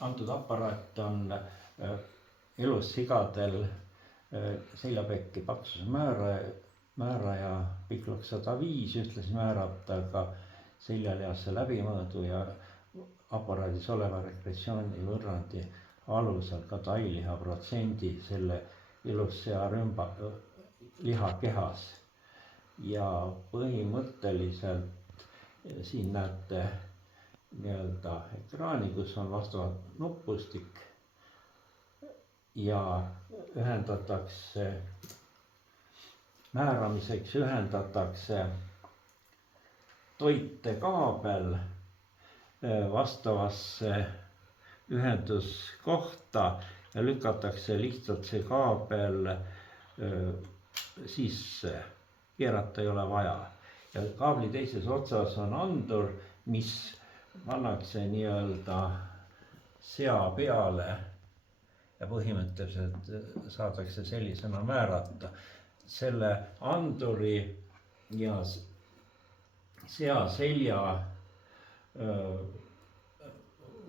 Antud aparaat on elus sigadel seljapekki paksuse määraja pikkuseks 105, ühtlasi määrab ta ka seljalihasse läbimõõdu ja aparaadis oleva regressiooni võrrandi alusel ka tailiha protsendi selle elussea lihakehas. Ja põhimõtteliselt siin näete nii-öelda ekraani, kus on vastav nuppustik ja määramiseks ühendatakse toitekaabel vastavasse ühenduskohta ja lükatakse lihtsalt see kaabel sisse, keerata ei ole vaja. Ja kaabli teises otsas on andur, mis pannakse nii-öelda sea peale ja põhimõtteliselt saadakse sellisena määrata. Selle anduri ja sea selja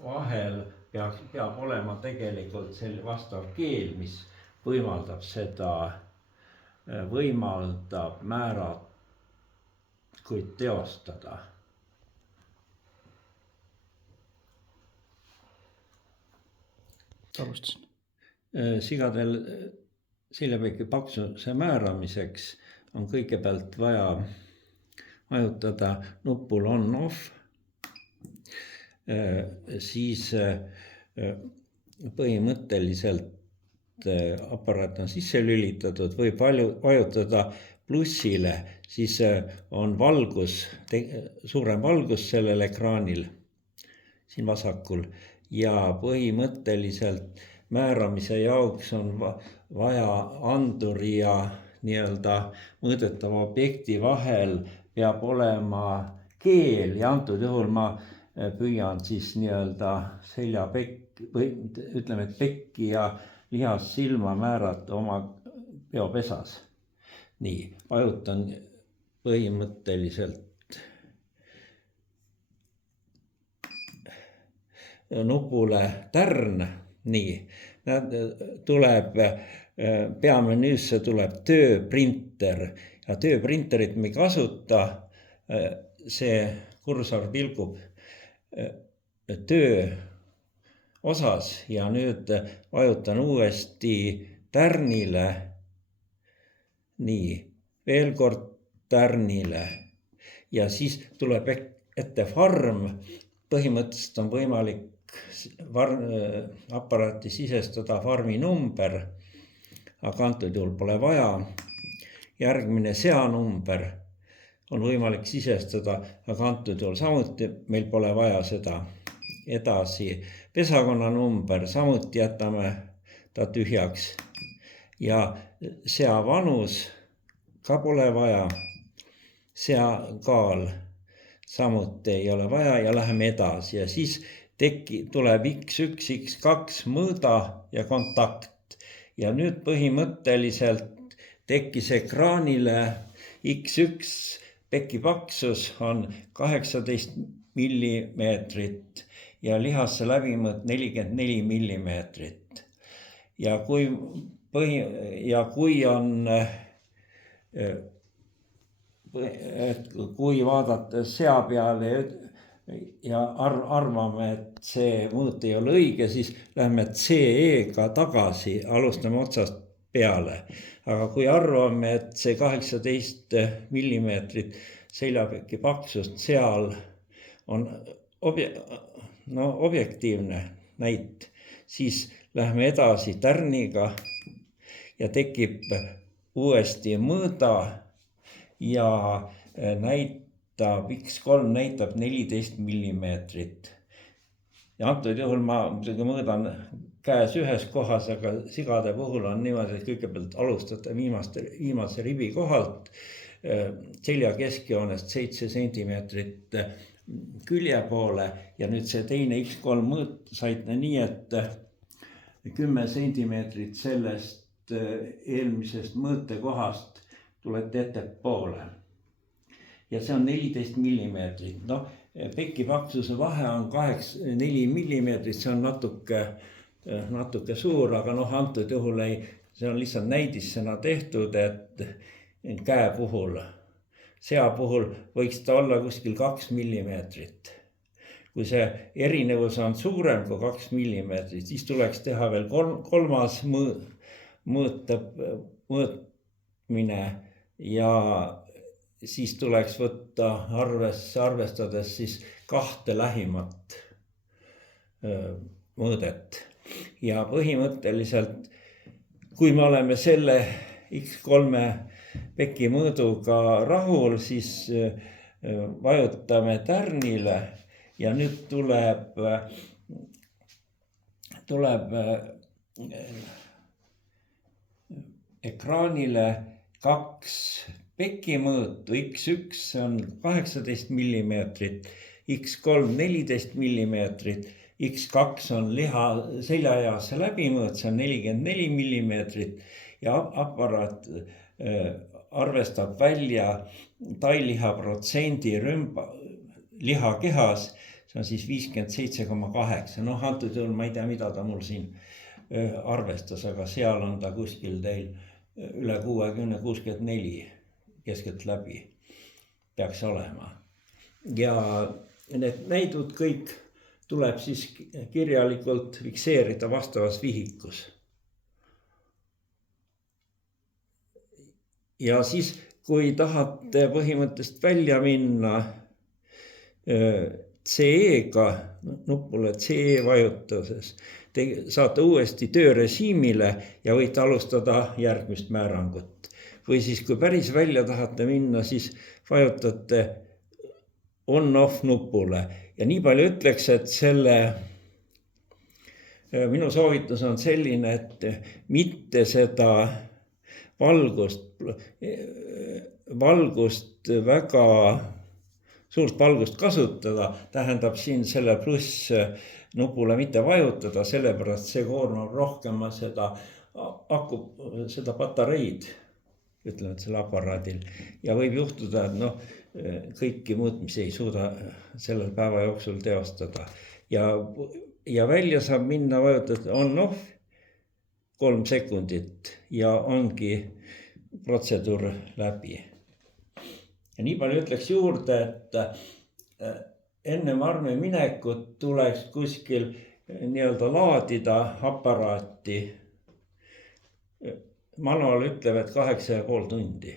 vahel peab olema tegelikult vastav keel, mis võimaldab määrakuid teostada. Alustasin. Sigadel seljapeki paksuse määramiseks on kõigepealt vaja vajutada nupul on-off, siis põhimõtteliselt aparaat on sisse lülitatud, võib vajutada plussile, siis on suurem valgus sellel ekraanil siin vasakul ja põhimõtteliselt määramise jaoks on vaja anduri ja nii-öelda mõõdetava objekti vahel peab olema keel ja antud juhul ma püüan siis nii-öelda seljapekki või ütleme, et pekki ja lihast silma määrata oma peopesas. Nii, vajutan põhimõtteliselt nupule tärn, nii, tuleb peamenüüsse tuleb tööprinter ja tööprinterit me ei kasuta, see kursor pilgub töö osas ja nüüd vajutan uuesti tärnile, nii, veel kord tärnile ja siis tuleb ette farm, põhimõtteliselt on võimalik aparaati sisestada farmi number, aga antud juhul pole vaja. Järgmine seanumber on võimalik sisestada, aga antud juhul samuti meil pole vaja seda. Edasi pesakonna number, samuti jätame ta tühjaks ja sea vanus ka pole vaja. Sea kaal samuti ei ole vaja ja läheme edasi ja siis tuleb X1, X2 mõõda ja kontakt ja nüüd põhimõtteliselt tekkis ekraanile X1 peki paksus on 18 millimeetrit ja lihasse läbimõõt 44 millimeetrit. Ja kui vaadata sea peale ja arvame, et see mõõt ei ole õige, siis lähme CE-ga tagasi, alustame otsast peale. Aga kui arvame, et see 18 millimeetrit seljapeki paksust seal on objektiivne näit, siis lähme edasi tärniga ja tekib uuesti mõõda ja X3 näitab 14 millimeetrit. Ja antud juhul ma muidugi mõõdan käes ühes kohas, aga sigade puhul on niimoodi, et kõigepealt alustate viimase ribi kohalt, selja keskjoonest 7 sentimeetrit külje poole ja nüüd see teine X3 mõõt saite nii, et 10 sentimeetrit sellest eelmisest mõõtekohast tulete ettepoole. Ja see on 14 millimeetrit. peki paksuse vahe on 4 millimeetrit, see on natuke suur, aga noh, antud juhul see on lihtsalt näidissena tehtud, et käe puhul, sea puhul võiks ta olla kuskil 2 millimeetrit. Kui see erinevus on suurem kui 2 millimeetrit, siis tuleks teha veel kolmas mõõtmine ja siis tuleks võtta arvestades siis 2 lähimat mõõdet. Ja põhimõtteliselt, kui me oleme selle X3 peki mõõduga rahul, siis vajutame tärnile ja nüüd tuleb ekraanile 2 pekimõõtu. X1 on 18 millimeetrit, X3 14 millimeetrit, X2 on liha seljaease läbimõõt, see on 44 millimeetrit ja aparaat arvestab välja tailiha protsendi lihakehas, see on siis 57,8. Noh, antud juhul ma ei tea, mida ta mul siin arvestas, aga seal on ta kuskil teil üle 60, 64 keskeltläbi peaks olema. Ja need näidud kõik tuleb siis kirjalikult fikseerida vastavas vihikus. Ja siis, kui tahate põhimõtteliselt välja minna CE-ga, nupule CE vajutades, te saate uuesti töörežiimile ja võite alustada järgmist määrangut. Või siis, kui päris välja tahate minna, siis vajutate on-off nupule. Ja nii palju ütleks, et minu soovitus on selline, et mitte seda väga suurt valgust kasutada, tähendab siin selle pluss nupule mitte vajutada, sellepärast see koormab rohkem seda patareid, ütleme, selle aparaadil. Ja võib juhtuda, et kõiki mõõtmisi ei suuda sellel päeva jooksul teostada. Ja välja saab minna, vajutad on-off 3 sekundit ja ongi protseduur läbi. Ja nii palju ütleks juurde, et enne armi minekut tuleks kuskil nii-öelda laadida aparaati. Manual ütleb, et 8,5 tundi.